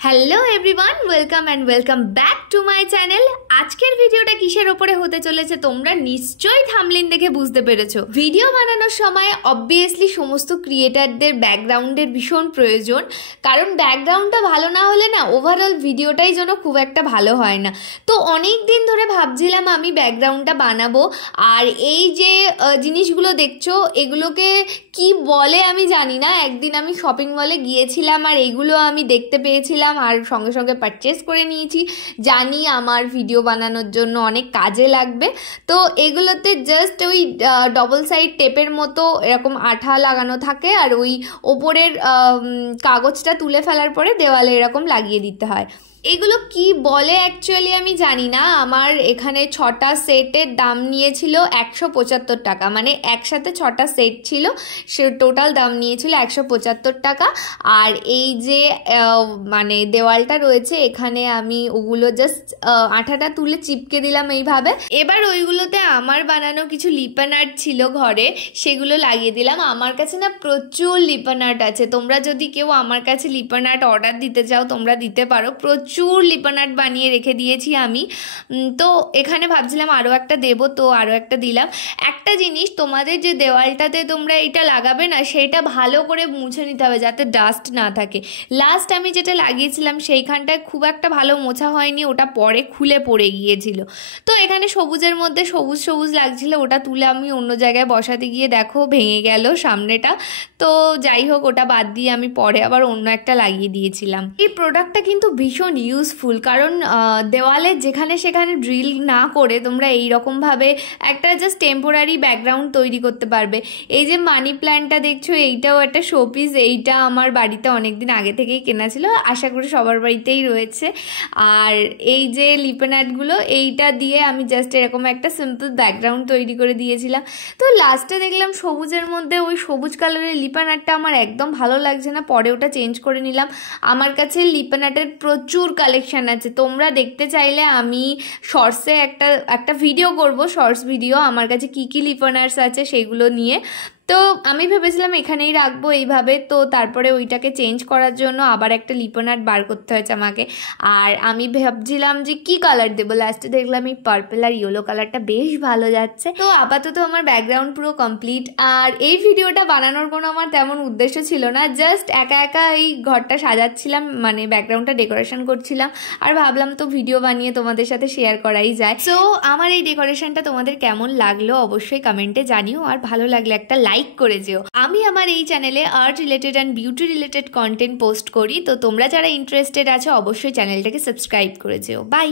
Hello everyone, welcome back to my channel. আজকের ভিডিওটা কিসের ওপরে হতে চলেছে তোমরা নিশ্চয়ই থাম্বনেল দেখে বুঝতে পেরেছো। ভিডিও বানানোর সময় অবভিয়াসলি সমস্ত ক্রিয়েটারদের ব্যাকগ্রাউন্ডের ভীষণ প্রয়োজন, কারণ ব্যাকগ্রাউন্ডটা ভালো না হলে না ওভারঅল ভিডিওটাই যেন খুব একটা ভালো হয় না। তো অনেক দিন ধরে ভাবছিলাম আমি ব্যাকগ্রাউন্ডটা বানাবো, আর এই যে জিনিসগুলো দেখছো এগুলোকে কি বলে আমি জানি না। একদিন আমি শপিং মলে গিয়েছিলাম আর এইগুলো আমি দেখতে পেয়েছিলাম আর সঙ্গে সঙ্গে পারচেস করে নিয়েছি। জানি আমার ভিডিও বানানোর জন্য অনেক কাজে লাগবে। তো এগুলোতে জাস্ট ওই ডবল সাইড টেপের মতো এরকম আঠা লাগানো থাকে, আর ওই ওপরের কাগজটা তুলে ফেলার পরে দেওয়ালে এরকম লাগিয়ে দিতে হয়। এগুলো কি বলে অ্যাকচুয়ালি আমি জানি না। আমার এখানে 6টা সেটের দাম নিয়েছিল 175 টাকা, মানে একসাথে 6টা সেট ছিল, সে টোটাল দাম নিয়েছিল 175 টাকা। আর এই যে মানে দেওয়ালটা রয়েছে এখানে আমি ওগুলো জাস্ট আঠাটা তুলে চিপকে দিলাম এইভাবে। এবার ওইগুলোতে আমার বানানো কিছু লিপন আর্ট ছিল ঘরে, সেগুলো লাগিয়ে দিলাম। আমার কাছে না প্রচুর লিপন আর্ট আছে, তোমরা যদি কেউ আমার কাছে লিপন আর্ট অর্ডার দিতে চাও তোমরা দিতে পারো। প্রচুর লিপন আর্ট বানিয়ে রেখে দিয়েছি আমি। তো এখানে ভাবছিলাম আরও একটা দেবো, তো আরও একটা দিলাম। একটা জিনিস, তোমাদের যে দেওয়ালটাতে তোমরা এটা লাগাবে না সেটা ভালো করে মুছে নিতে হবে যাতে ডাস্ট না থাকে। লাস্ট আমি যেটা লাগিয়েছিলাম সেইখানটায় খুব একটা ভালো মোছা হয়নি, ওটা পরে খুলে পড়ে গিয়েছিল। তো এখানে সবুজের মধ্যে সবুজ সবুজ লাগছিল, ওটা তুলে আমি অন্য জায়গায় বসাতে গিয়ে দেখো ভেঙে গেল সামনেটা। তো যাই হোক, ওটা বাদ দিয়ে আমি পরে আবার অন্য একটা লাগিয়ে দিয়েছিলাম। এই প্রোডাক্টটা কিন্তু ভীষণ ইউজফুল, কারণ দেওয়ালে যেখানে সেখানে ড্রিল না করে তোমরা এইরকমভাবে একটা জাস্ট টেম্পোরারি ব্যাকগ্রাউন্ড তৈরি করতে পারবে। এই যে মানি প্ল্যান্টটা দেখছো, এইটাও একটা শোপিস। এইটা আমার বাড়িতে অনেক দিন আগে থেকেই কেনা ছিল, আশা করি সবার বাড়িতেই রয়েছে। আর এই যে লিপন আর্টগুলো, এইটা দিয়ে আমি জাস্ট এরকম একটা সিম্পল ব্যাকগ্রাউন্ড তৈরি করে দিয়েছিলাম। তো লাস্টে দেখলাম সবুজের মধ্যে ওই সবুজ কালারের লিপন আর্টটা আমার একদম ভালো লাগছে না, পরে ওটা চেঞ্জ করে নিলাম। আমার কাছে লিপন আর্টের প্রচুর কালেকশান আছে, তোমরা দেখতে চাইলে আমি শর্টসে একটা ভিডিও করব, শর্টস ভিডিও আমার কাছে কী কী লিপন আর্টস আছে সেগুলো নিয়ে। তো আমি ভেবেছিলাম এখানেই রাখবো এইভাবে, তো তারপরে ওইটাকে চেঞ্জ করার জন্য আবার একটা লিপন আর্ট বার করতে হয়েছে আমাকে। আর আমি ভাবছিলাম যে কি কালার দেবো, লাস্টে দেখলাম এই পার্পল আর ইয়েলো কালারটা বেশ ভালো যাচ্ছে। তো আপাতত আমার ব্যাকগ্রাউন্ড পুরো কমপ্লিট। আর এই ভিডিওটা বানানোর কোনো আমার তেমন উদ্দেশ্য ছিল না, জাস্ট একা একা এই ঘরটা সাজাচ্ছিলাম, মানে ব্যাকগ্রাউন্ডটা ডেকোরেশন করছিলাম, আর ভাবলাম তো ভিডিও বানিয়ে তোমাদের সাথে শেয়ার করাই যায়। সো আমার এই ডেকোরেশনটা তোমাদের কেমন লাগলো অবশ্যই কমেন্টে জানিও, আর ভালো লাগলে একটা লাইক করে যেও। আমি আমার এই চ্যানেলে art related and beauty related content post করি, তো তোমরা যারা ইন্টারেস্টেড আছো অবশ্যই চ্যানেলটাকে সাবস্ক্রাইব করে যেও। বাই।